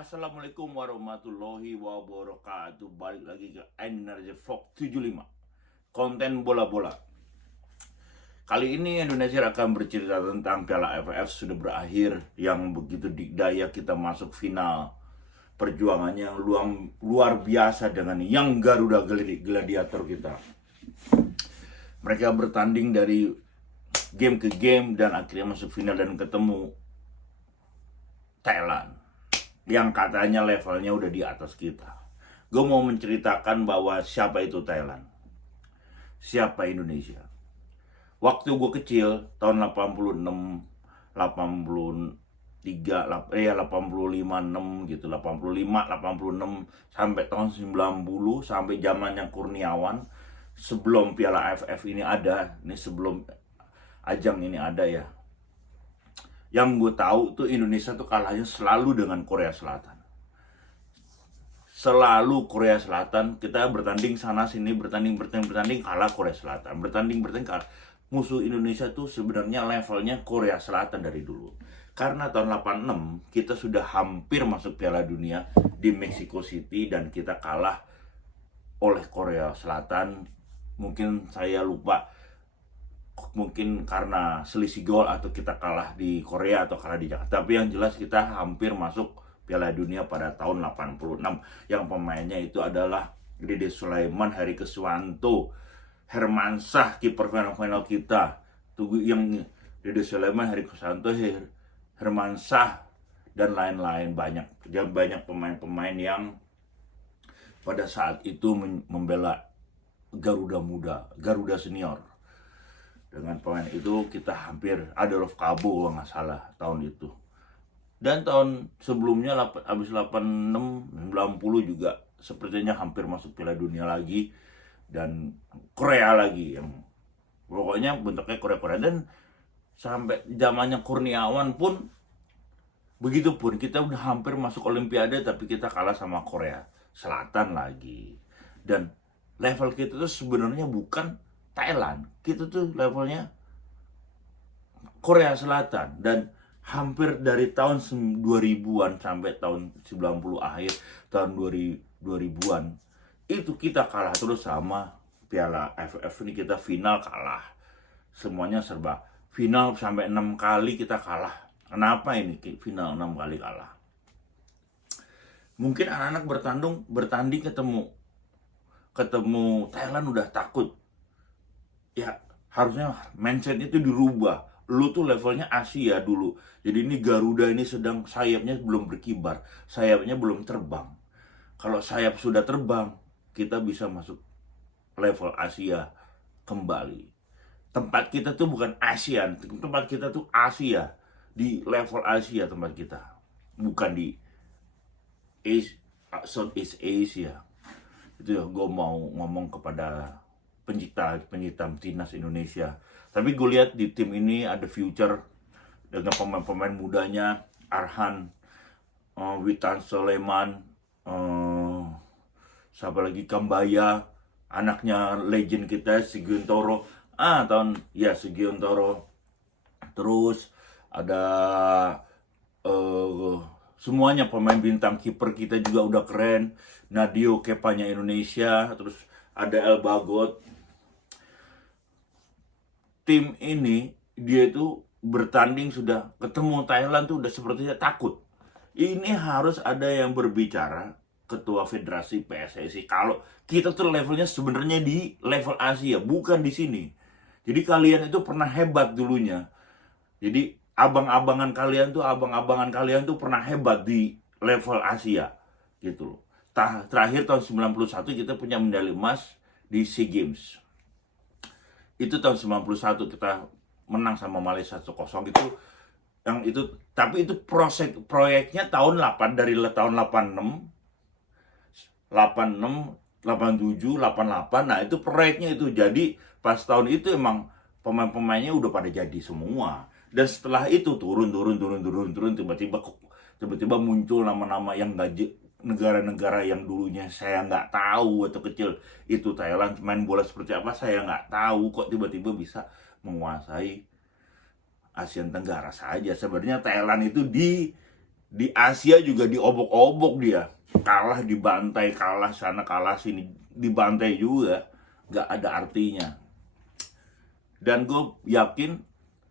Assalamualaikum warahmatullahi wabarakatuh. Balik lagi ke Energy Fox 75 konten bola-bola. Kali ini Indonesia akan bercerita tentang Piala AFF sudah berakhir, yang begitu dikdaya kita masuk final. Perjuangannya yang luar biasa dengan yang Garuda Gladiator kita. Mereka bertanding dari game ke game dan akhirnya masuk final dan ketemu Thailand yang katanya levelnya udah di atas kita. Gue mau menceritakan bahwa siapa itu Thailand, siapa Indonesia. Waktu gue kecil, tahun 86, 83, 85, 6 gitu, 85, 86, sampai tahun 90, sampai zamannya Kurniawan, sebelum Piala AFF ini ada, ini sebelum ajang ini ada ya. Yang gue tahu tuh Indonesia tuh kalahnya selalu dengan Korea Selatan. Selalu Korea Selatan, kita bertanding sana sini, bertanding kalah Korea Selatan, bertanding kalah. Musuh Indonesia tuh sebenarnya levelnya Korea Selatan dari dulu. Karena tahun 86 kita sudah hampir masuk Piala Dunia di Mexico City dan kita kalah oleh Korea Selatan. Mungkin saya lupa, mungkin karena selisih gol atau kita kalah di Korea atau kalah di Jakarta. Tapi yang jelas kita hampir masuk Piala Dunia pada tahun 86. Yang pemainnya itu adalah Dede Sulaiman, Heri Keswanto, Hermansyah, kiper final kita. Tuh yang Dede Sulaiman, Heri Keswanto, Hermansyah dan lain-lain, banyak pemain-pemain yang pada saat itu membela Garuda Muda, Garuda Senior. Dengan pemain itu kita hampir ada Rolf Kabo kalau nggak salah tahun itu. Dan tahun sebelumnya habis 86, 90 juga sepertinya hampir masuk Piala Dunia lagi. Dan Korea lagi yang pokoknya bentuknya Korea-Korea. Dan sampai zamannya Kurniawan pun begitu pun, kita udah hampir masuk Olimpiade tapi kita kalah sama Korea Selatan lagi. Dan level kita tuh sebenarnya bukan Thailand, kita tuh levelnya Korea Selatan. Dan hampir dari tahun 2000-an sampai tahun 90 akhir, tahun 2000-an itu kita kalah terus sama Piala AFF ini. Kita final kalah, semuanya serba final, sampai 6 kali kita kalah. Kenapa ini final 6 kali kalah? Mungkin anak-anak bertanding ketemu Thailand udah takut. Ya harusnya mindset itu dirubah. Lu tuh levelnya Asia dulu, jadi ini Garuda ini sedang sayapnya belum berkibar, sayapnya belum terbang. Kalau sayap sudah terbang, kita bisa masuk level Asia kembali. Tempat kita tuh bukan ASEAN, tempat kita tuh Asia, di level Asia tempat kita, bukan di Southeast Asia. Itu ya, gue mau ngomong kepada pencipta timnas Indonesia. Tapi gue lihat di tim ini ada future dengan pemain-pemain mudanya, Arhan, Witan Sulaiman, siapa lagi, Kambaya, anaknya legend kita Sigiontoro, Sigiontoro. Terus ada semuanya pemain bintang, kiper kita juga udah keren, Nadio Kepanya Indonesia, terus ada El Bagot. Tim ini dia itu bertanding sudah ketemu Thailand tuh udah sepertinya takut. Ini harus ada yang berbicara, ketua federasi PSSI, kalau kita tuh levelnya sebenarnya di level Asia, bukan di sini. Jadi kalian itu pernah hebat dulunya. Jadi abang-abangan kalian tuh pernah hebat di level Asia gitu loh. Terakhir tahun 91 kita punya medali emas di SEA Games. Itu tahun 91 kita menang sama Malaysia 1-0 gitu. Yang itu, tapi itu proyeknya tahun 8, dari tahun 86, 87, 88. Nah, itu proyeknya itu. Jadi pas tahun itu emang pemain-pemainnya udah pada jadi semua. Dan setelah itu turun tiba-tiba muncul nama-nama yang gaji negara-negara yang dulunya saya nggak tahu atau kecil. Itu Thailand main bola seperti apa saya nggak tahu, kok tiba-tiba bisa menguasai Asia Tenggara saja. Sebenarnya Thailand itu di Di Asia juga diobok-obok dia, kalah dibantai, kalah sana kalah sini, dibantai juga, nggak ada artinya. Dan gue yakin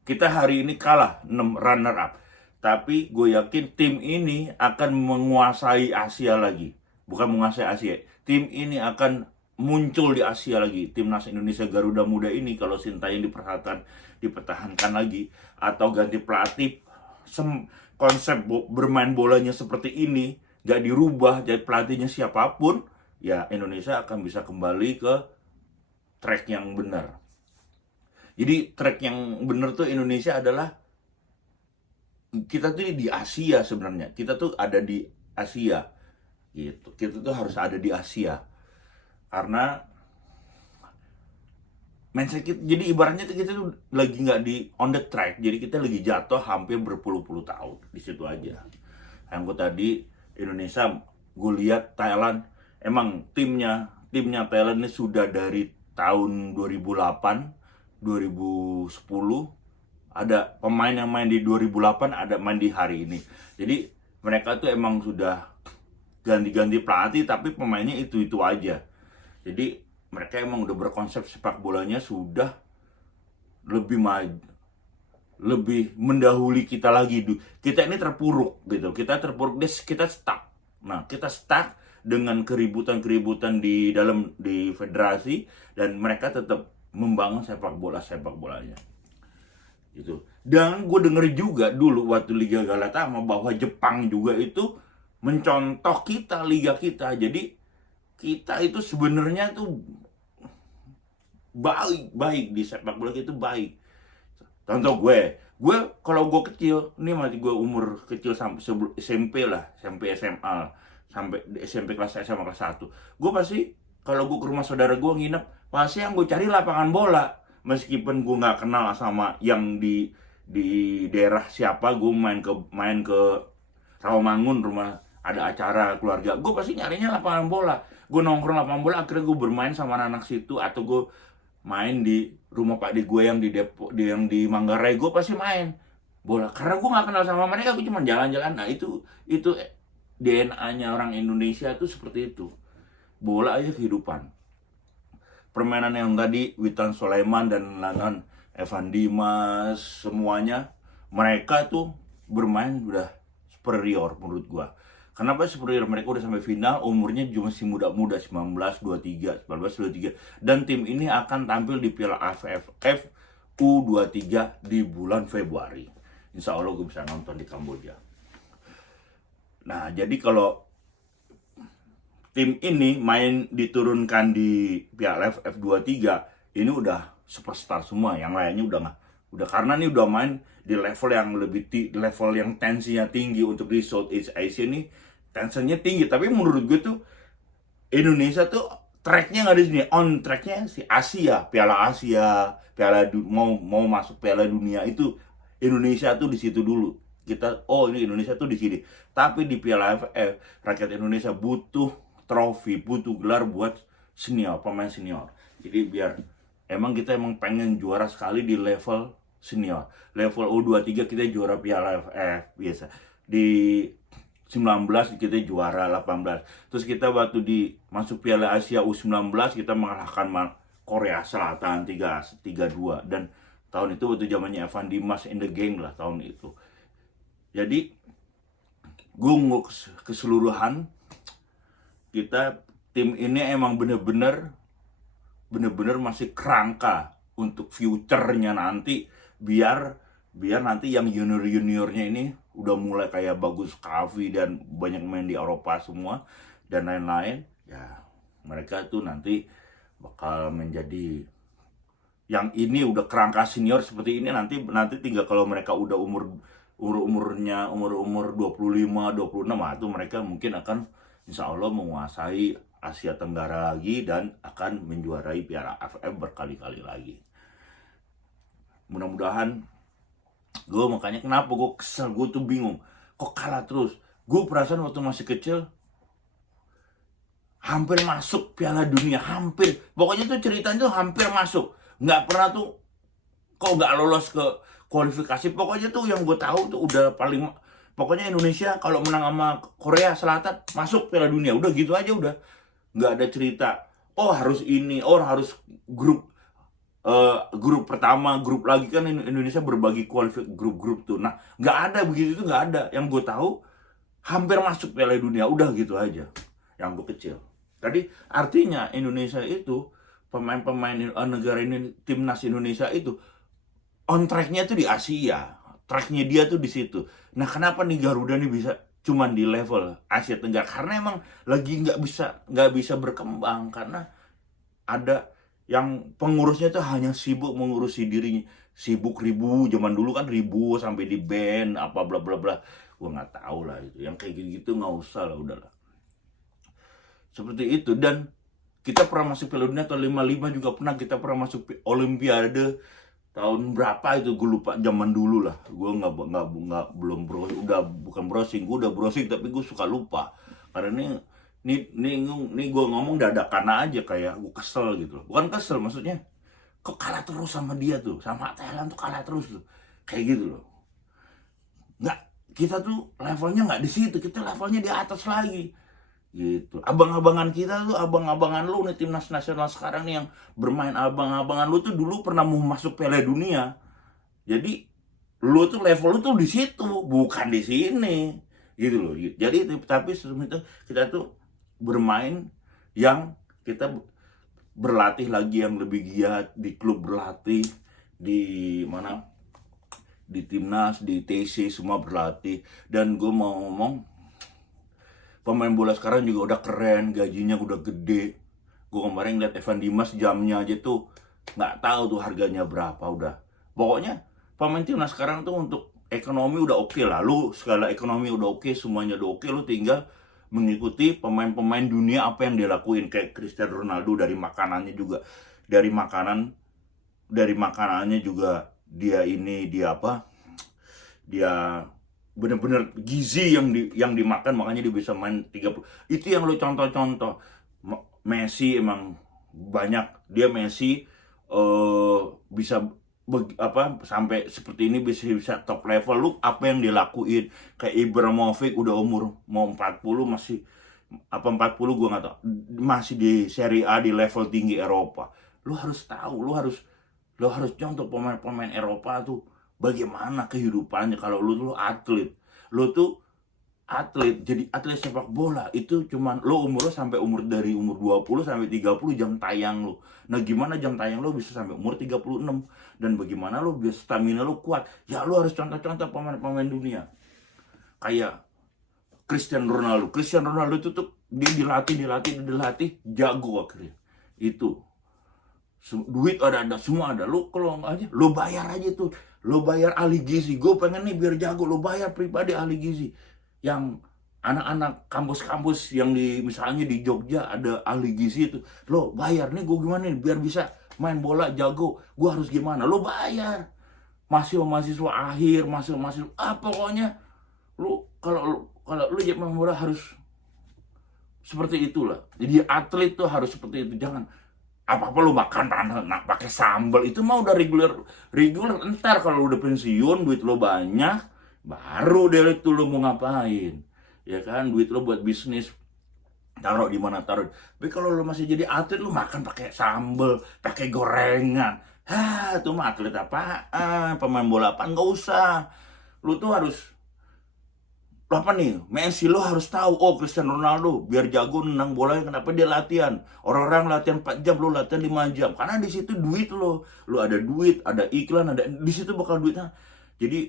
kita hari ini kalah 6 runner up, tapi gue yakin tim ini akan menguasai Asia lagi. Bukan menguasai Asia, tim ini akan muncul di Asia lagi. Timnas Indonesia Garuda Muda ini kalau Sintayong dipertahankan lagi atau ganti pelatih, konsep bermain bolanya seperti ini gak dirubah, jadi pelatihnya siapapun, ya Indonesia akan bisa kembali ke track yang benar. Jadi track yang benar tuh Indonesia adalah, kita tuh di Asia sebenarnya. Kita tuh ada di Asia gitu. Kita tuh harus ada di Asia. Karena mindset kita, jadi ibaratnya kita tuh lagi nggak di on the track. Jadi kita lagi jatuh hampir berpuluh-puluh tahun di situ aja. Yang gue tadi Indonesia, gue lihat Thailand, emang timnya Thailand ini sudah dari tahun 2008 2010, ada pemain yang main di 2008, ada main di hari ini. Jadi mereka tuh emang sudah ganti-ganti pelatih, tapi pemainnya itu-itu aja. Jadi mereka emang udah berkonsep sepak bolanya sudah lebih maju, lebih mendahului kita lagi. Kita ini terpuruk gitu, kita terpuruk, kita stuck. Nah, kita stuck dengan keributan-keributan di federasi, dan mereka tetap membangun sepak bolanya gitu. Dan gue denger juga dulu waktu Liga Galatama bahwa Jepang juga itu mencontoh kita, liga kita. Jadi kita itu sebenarnya tuh baik di sepak bola, itu baik. Contoh gue kalau gue kecil, ini masih gue umur kecil sampai SMP lah, SMP SMA, sampai SMP kelas SMA kelas 1, gue pasti kalau gue ke rumah saudara gue nginep, pasti yang gue cari lapangan bola. Meskipun gue nggak kenal sama yang di daerah siapa, gue main ke Rawamangun, rumah ada acara keluarga, gue pasti nyarinya lapangan bola. Gue nongkrong lapangan bola, akhirnya gue bermain sama anak situ, atau gue main di rumah Pak De gue yang di Depok, yang di Manggarai, gue pasti main bola. Karena gue nggak kenal sama mereka, gue cuma jalan-jalan. Nah itu DNA-nya orang Indonesia tuh seperti itu. Bola aja kehidupan. Permainan yang tadi Witan Sulaiman dan Lanan Evan Dimas, semuanya mereka tuh bermain udah superior menurut gua. Kenapa superior? Mereka udah sampai final, umurnya juga masih muda-muda, 19, 23, dan tim ini akan tampil di Piala AFF U23 di bulan Februari. Insya Allah gue bisa nonton di Kamboja. Nah, jadi kalau tim ini main diturunkan di Piala AFF 23, ini udah superstar semua. Yang lainnya udah karena ini udah main di level yang lebih level yang tensinya tinggi. Untuk di Southeast Asia ini tensinya tinggi. Tapi menurut gue tuh Indonesia tuh tracknya nggak di sini. On tracknya si Asia, Piala Asia, mau masuk Piala Dunia, itu Indonesia tuh di situ dulu. Kita ini Indonesia tuh di sini. Tapi di Piala AFF, rakyat Indonesia butuh trofi, butuh gelar buat senior, pemain senior. Jadi kita pengen juara sekali di level senior. Level U23 kita juara Piala AFF biasa. Di 19 kita juara 18. Terus kita waktu masuk Piala Asia U19 kita mengalahkan Korea Selatan 3-2. Dan tahun itu waktu zamannya Evan Dimas in the game lah tahun itu. Jadi gue keseluruhan, kita tim ini emang bener-bener masih kerangka untuk future-nya nanti, biar nanti yang juniornya ini udah mulai kayak Bagus Kavi dan banyak main di Eropa semua dan lain-lain, ya mereka tuh nanti bakal menjadi yang ini udah kerangka senior seperti ini. Nanti tinggal kalau mereka udah umurnya 25, 26, itu mereka mungkin akan insya Allah menguasai Asia Tenggara lagi dan akan menjuarai Piala AFF berkali-kali lagi. Mudah-mudahan, makanya kenapa gue kesel, gue tuh bingung, kok kalah terus. Gue perasaan waktu masih kecil hampir masuk Piala Dunia, hampir. Pokoknya tuh ceritanya tuh hampir masuk. Nggak pernah tuh, kok nggak lolos ke kualifikasi. Pokoknya tuh yang gue tahu tuh udah paling Pokoknya Indonesia kalau menang sama Korea Selatan masuk Piala Dunia, udah gitu aja udah. Nggak ada cerita, oh harus ini, oh harus grup pertama, grup lagi, kan Indonesia berbagi grup-grup tuh. Nah, nggak ada begitu, itu nggak ada. Yang gue tahu hampir masuk Piala Dunia, udah gitu aja. Yang gue kecil. Tadi artinya Indonesia itu pemain-pemain negara ini, timnas Indonesia itu on tracknya tuh di Asia, tracknya dia tuh di situ. Nah, kenapa nih Garuda nih bisa cuman di level Asia Tenggara? Karena emang lagi nggak bisa berkembang, karena ada yang pengurusnya tuh hanya sibuk mengurusi dirinya, sibuk ribu. Zaman dulu kan ribu sampai di band apa bla bla bla, gua nggak tahu lah itu. Yang kayak gitu nggak usah lah, udahlah seperti itu. Dan kita pernah masuk Piala Dunia tahun 55, juga pernah kita pernah masuk Olimpiade tahun berapa itu, gue lupa, zaman dulu lah. Gue nggak belum udah bukan browsing, gue udah browsing tapi gue suka lupa karena ini gue ngomong dadakan aja, kayak gue kesel gitu loh. Bukan kesel, maksudnya kok kalah terus sama dia tuh, sama Thailand tuh kalah terus tuh, kayak gitu loh. Nggak, kita tuh levelnya nggak di situ, kita levelnya di atas lagi gitu. Abang-abangan kita tuh, abang-abangan lu nih timnas nasional sekarang nih yang bermain, abang-abangan lu tuh dulu pernah mau masuk Piala Dunia. Jadi lu tuh level lu tuh di situ, bukan di sini gitu loh. Jadi tapi sebelum itu kita tuh bermain, yang kita berlatih lagi yang lebih giat, di klub berlatih, di mana, di timnas, di TC semua berlatih. Dan gue mau ngomong, pemain bola sekarang juga udah keren, gajinya udah gede. Gue kemarin liat Evan Dimas, jamnya aja tuh nggak tahu tuh harganya berapa udah. Pokoknya pemain timnas sekarang tuh untuk ekonomi udah oke lah. Lu segala ekonomi udah oke, semuanya udah oke. Lu tinggal mengikuti pemain-pemain dunia apa yang dia lakuin. Kayak Cristiano Ronaldo, dari makanannya juga, dari makanannya juga dia bener-bener gizi yang dimakan, makanya dia bisa main 30. Itu yang lo contoh-contoh. Messi emang banyak, Messi bisa sampai seperti ini, bisa top level. Lu apa yang dilakuin? Kayak Ibrahimovic udah umur mau 40, masih 40 gua nggak tahu, masih di Serie A di level tinggi Eropa. Lu harus tahu, lu harus contoh pemain-pemain Eropa tuh bagaimana kehidupannya. Kalau lu atlet, lu tuh atlet, jadi atlet sepak bola itu cuman lo umur lo sampai dari umur 20 sampai 30 jam tayang lo. Nah, gimana jam tayang lo bisa sampai umur 36, dan bagaimana lo biar stamina lo kuat? Ya lo harus contoh-contoh pemain-pemain dunia. Kayak Cristiano Ronaldo itu tuh dia dilatih jago akhirnya. Itu duit ada semua ada. Lo kalau nggak aja, lo bayar aja tuh, lo bayar ahli gizi. Gue pengen nih biar jago, lo bayar pribadi ahli gizi. Yang anak-anak kampus-kampus yang misalnya di Jogja ada ahli gizi itu, lo bayar nih, gue gimana nih biar bisa main bola jago, gue harus gimana, lo bayar. Mahasiswa akhir, pokoknya lo kalau lo jadi main bola harus seperti itulah. Jadi atlet tuh harus seperti itu. Jangan apa-apa lu makan pakai sambal, itu mah udah reguler. Entar kalau udah pensiun, duit lo banyak, baru deh itu lo mau ngapain, ya kan? Duit lo buat bisnis, taruh di mana taruh. Tapi kalau lo masih jadi atlet, lo makan pakai sambal, pakai gorengan, itu mah atlet apaan, pemain bola apaan? Nggak usah. Lo tuh harus apa nih, Messi, lo harus tahu, oh Cristiano Ronaldo biar jago nendang bola, kenapa dia latihan. Orang-orang latihan 4 jam, lo latihan 5 jam, karena di situ duit lo ada duit, ada iklan, ada di situ bakal duitnya. Jadi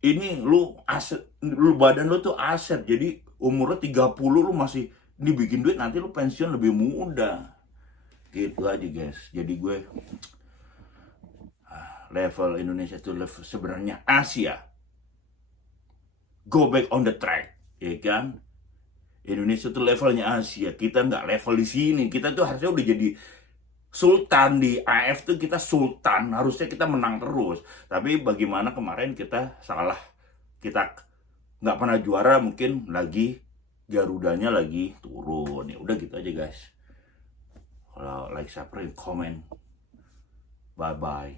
ini lu aset, lu badan lu tuh aset. Jadi umur lu 30 lu masih dibikin duit, nanti lu pensiun lebih muda. Gitu aja guys. Jadi gue level Indonesia tuh level sebenarnya Asia. Go back on the track, ya kan? Indonesia tuh levelnya Asia, kita nggak level di sini. Kita tuh harusnya udah jadi sultan di AF tuh, kita sultan, harusnya kita menang terus. Tapi bagaimana kemarin kita salah, kita nggak pernah juara, mungkin lagi Garudanya lagi turun. Ya udah gitu aja guys. Kalau like, subscribe, comment, bye bye.